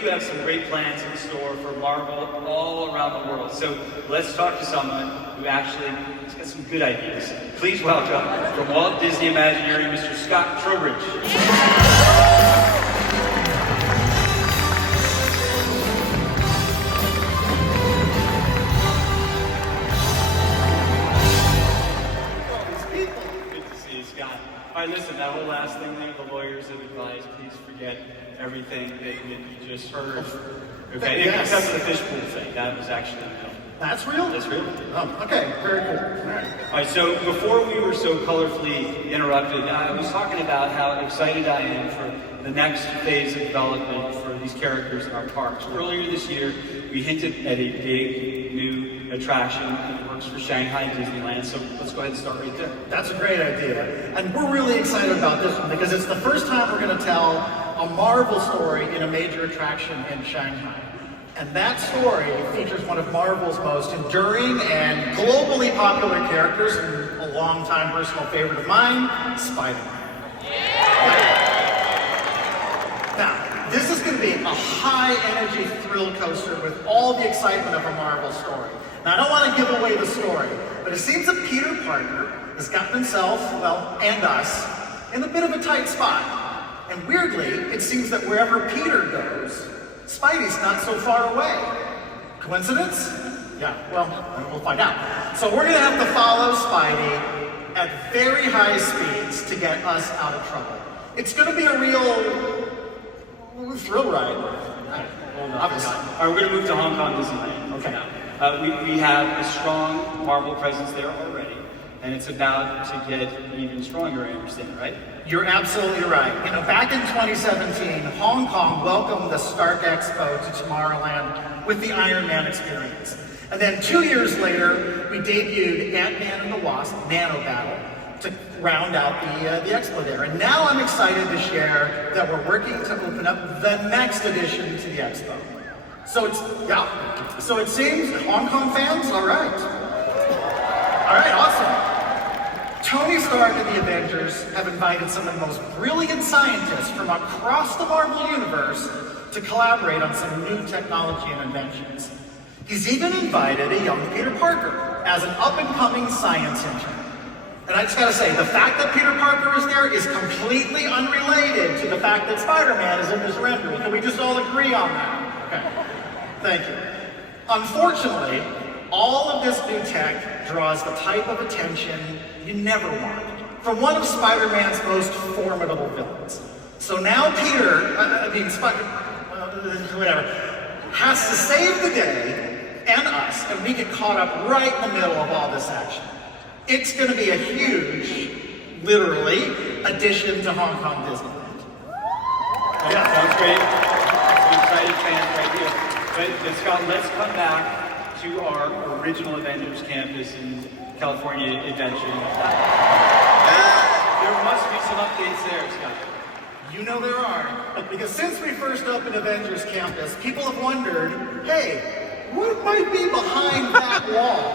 do have some great plans in store for Marvel all around the world. So let's talk to someone who actually has got some good ideas. Please welcome, from Walt Disney Imagineering, Mr. Scott Trowbridge. All right, listen, that whole last thing there, the lawyers have advised, please forget everything that you just heard. Okay, yes. Except for the fishbowl thing, that was actually real. That's real? That's real. Oh, okay, very cool. All right, so before we were so colorfully interrupted, I was talking about how excited I am for the next phase of development for these characters in our parks. Earlier this year, we hinted at a big new attraction that works for Shanghai Disneyland, so let's go ahead and start right there. That's a great idea. And we're really excited about this one because it's the first time we're going to tell a Marvel story in a major attraction in Shanghai. And that story features one of Marvel's most enduring and globally popular characters, and a longtime personal favorite of mine, Spider-Man. Now, this is going to be a high-energy thrill coaster with all the excitement of a Marvel story. Now, I don't want to give away the story, but it seems that Peter Parker has gotten himself, well, and us, in a bit of a tight spot. And weirdly, it seems that wherever Peter goes, Spidey's not so far away. Coincidence? Yeah, well, we'll find out. So we're going to have to follow Spidey at very high speeds to get us out of trouble. It's going to be a real thrill ride. All right, we're going to move to Hong Kong Disneyland. Okay. We have a strong Marvel presence there already, and it's about to get even stronger, I understand, right? You're absolutely right. You know, back in 2017, Hong Kong welcomed the Stark Expo to Tomorrowland with the Iron Man experience. And then 2 years later, we debuted Ant-Man and the Wasp, Nano Battle, to round out the expo there. And now I'm excited to share that we're working to open up the next edition to the expo. So it seems Hong Kong fans, all right. All right, awesome. Tony Stark and the Avengers have invited some of the most brilliant scientists from across the Marvel Universe to collaborate on some new technology and inventions. He's even invited a young Peter Parker as an up-and-coming science intern. And I just gotta say, the fact that Peter Parker is there is completely unrelated to the fact that Spider-Man is in this rendering. Can we just all agree on that? Okay, thank you. Unfortunately, all of this new tech draws the type of attention you never want from one of Spider-Man's most formidable villains. So now Peter, whatever, has to save the day and us, and we get caught up right in the middle of all this action. It's going to be a huge, literally, addition to Hong Kong Disneyland. Yeah, sounds great. Some excited fans right here. But Scott, let's come back to our original Avengers Campus in California Adventure. There must be some updates there, Scott. You know there are. Because since we first opened Avengers Campus, people have wondered, hey, what might be behind that wall?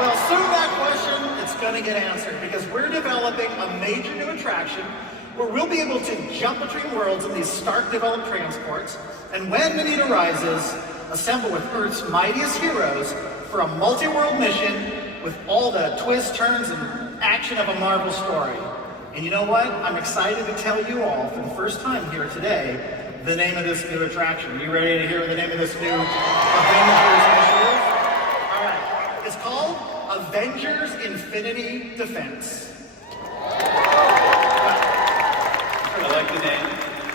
Well, soon that question is going to get answered because we're developing a major new attraction where we'll be able to jump between worlds in these Stark developed transports, and when the need arises, assemble with Earth's mightiest heroes for a multi-world mission with all the twists, turns, and action of a Marvel story. And you know what? I'm excited to tell you all for the first time here today the name of this new attraction. Are you ready to hear the name of this new Avengers initiative? All right. It's called Avengers Infinity Defense. I like the name.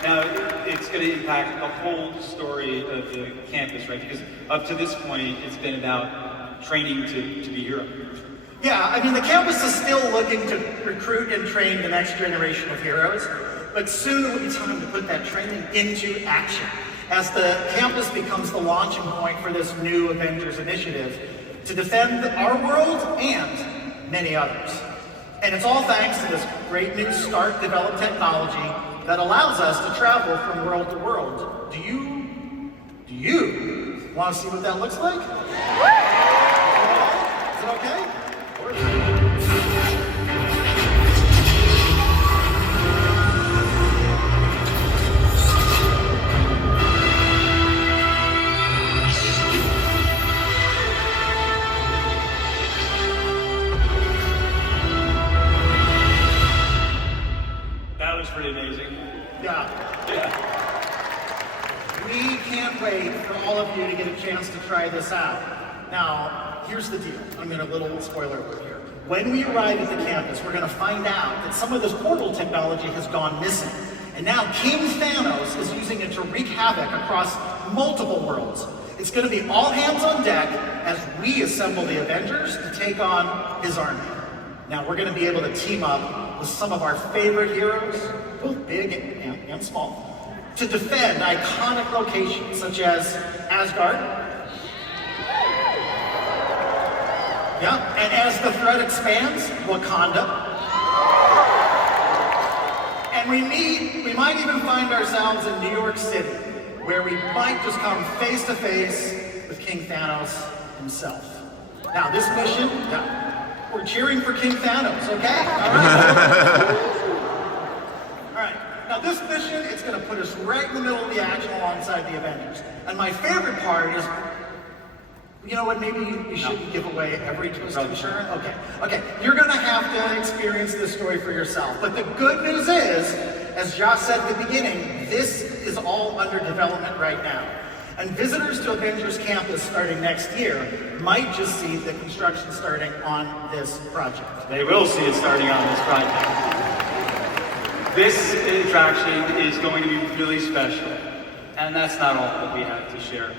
Now, it's going to impact the whole story of the campus, right? Because up to this point, it's been about training to be hero. Yeah, I mean, the campus is still looking to recruit and train the next generation of heroes, but soon it will be time to put that training into action as the campus becomes the launching point for this new Avengers initiative to defend our world and many others. And it's all thanks to this great new Stark developed technology that allows us to travel from world to world. Do you want to see what that looks like? Is it okay? was pretty amazing. Yeah. Yeah. We can't wait for all of you to get a chance to try this out. Now, here's the deal. I'm going to little spoiler alert here. When we arrive at the campus, we're going to find out that some of this portal technology has gone missing. And now King Thanos is using it to wreak havoc across multiple worlds. It's going to be all hands on deck as we assemble the Avengers to take on his army. Now, we're going to be able to team up with some of our favorite heroes, both big and small, to defend iconic locations such as Asgard. Yeah, and as the threat expands, Wakanda. And we might even find ourselves in New York City, where we might just come face to face with King Thanos himself. Now, this mission, we're cheering for King Thanos, okay? All right. All right. Now, this mission, it's going to put us right in the middle of the action alongside the Avengers. And my favorite part is, you know what, maybe you shouldn't give away every twist and turn. Okay. You're going to have to experience this story for yourself. But the good news is, as Josh said at the beginning, this is all under development right now. And visitors to Avengers Campus starting next year might just see the construction starting on this project. They will see it starting on this project. This attraction is going to be really special. And that's not all that we have to share.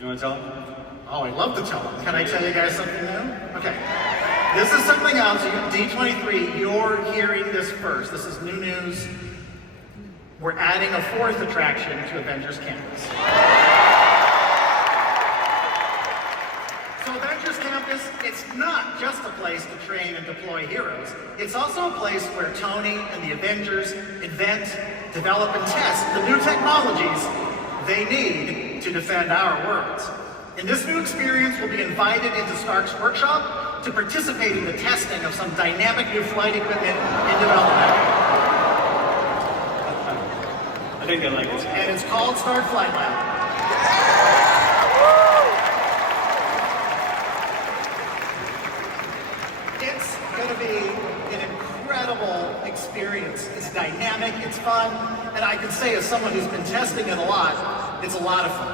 You want to tell them? Oh, I'd love to tell them. Can I tell you guys something new? Okay. This is something else. D23, you're hearing this first. This is new news. We're adding a fourth attraction to Avengers Campus. So Avengers Campus, it's not just a place to train and deploy heroes. It's also a place where Tony and the Avengers invent, develop, and test the new technologies they need to defend our worlds. In this new experience, we'll be invited into Stark's workshop to participate in the testing of some dynamic new flight equipment in development. I think I like it. And it's called Stark Flight Lab. It's going to be an incredible experience. It's dynamic, it's fun, and I can say as someone who's been testing it a lot, it's a lot of fun.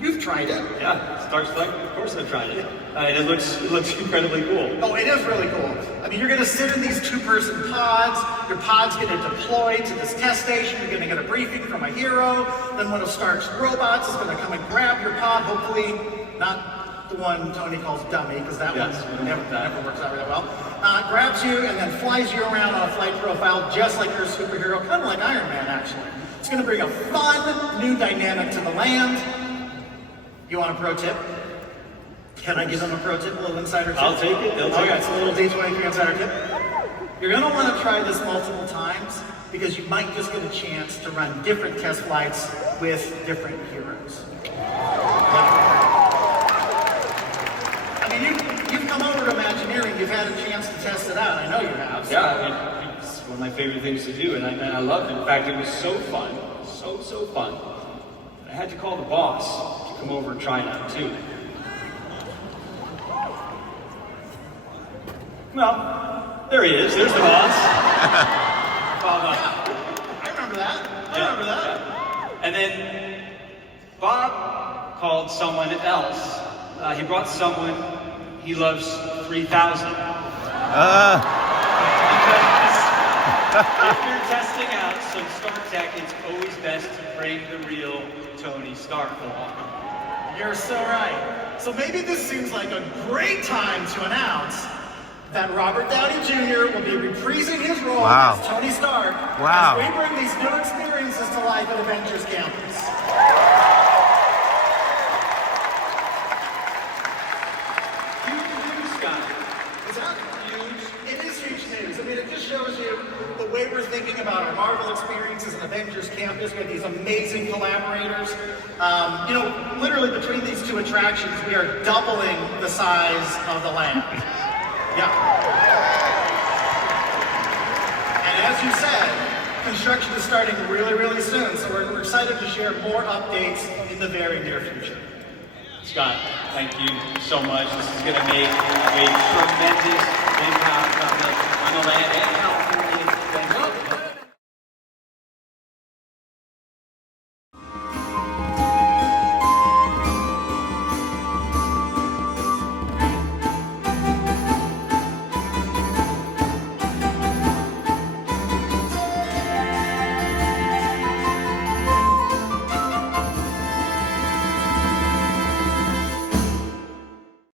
You've tried it. Yeah, Stark's Flight, of course I've tried it. It looks incredibly cool. Oh, it is really cool. I mean, you're going to sit in these two-person pods. Your pod's going to deploy to this test station. You're going to get a briefing from a hero. Then one of Stark's robots is going to come and grab your pod. Hopefully, not the one Tony calls dummy, because that one never works out really well. Grabs you and then flies you around on a flight profile, just like you're a superhero, kind of like Iron Man, actually. It's going to bring a fun, new dynamic to the land. You want a pro tip? Can I give them a pro tip, a little insider tip? I'll take it. Okay, it's a little D23 insider tip. You're going to want to try this multiple times because you might just get a chance to run different test flights with different heroes. I mean, you've come over to Imagineering, you've had a chance to test it out. I know you have. So. Yeah, I mean, it's one of my favorite things to do, and I loved it. In fact, it was so fun, so fun. I had to call the boss to come over and try it out, too. Well, there he is. There's the boss. Bob, I remember that. I remember that. Yeah. And then Bob called someone else. He brought someone he loves 3,000. Because if you're testing out some Stark tech, it's always best to bring the real Tony Stark along. You're so right. So maybe this seems like a great time to announce that Robert Downey Jr. will be reprising his role as Tony Stark as we bring these new experiences to life at Avengers Campus. Huge news, Scott. Is that huge? It is huge news. I mean, it just shows you the way we're thinking about our Marvel experiences at Avengers Campus. We have these amazing collaborators. You know, literally between these two attractions, we are doubling the size of the land. Yeah. And as you said, construction is starting really soon, so we're excited to share more updates in the very near future. Scott, thank you so much. This is going to make a tremendous impact on the land and California.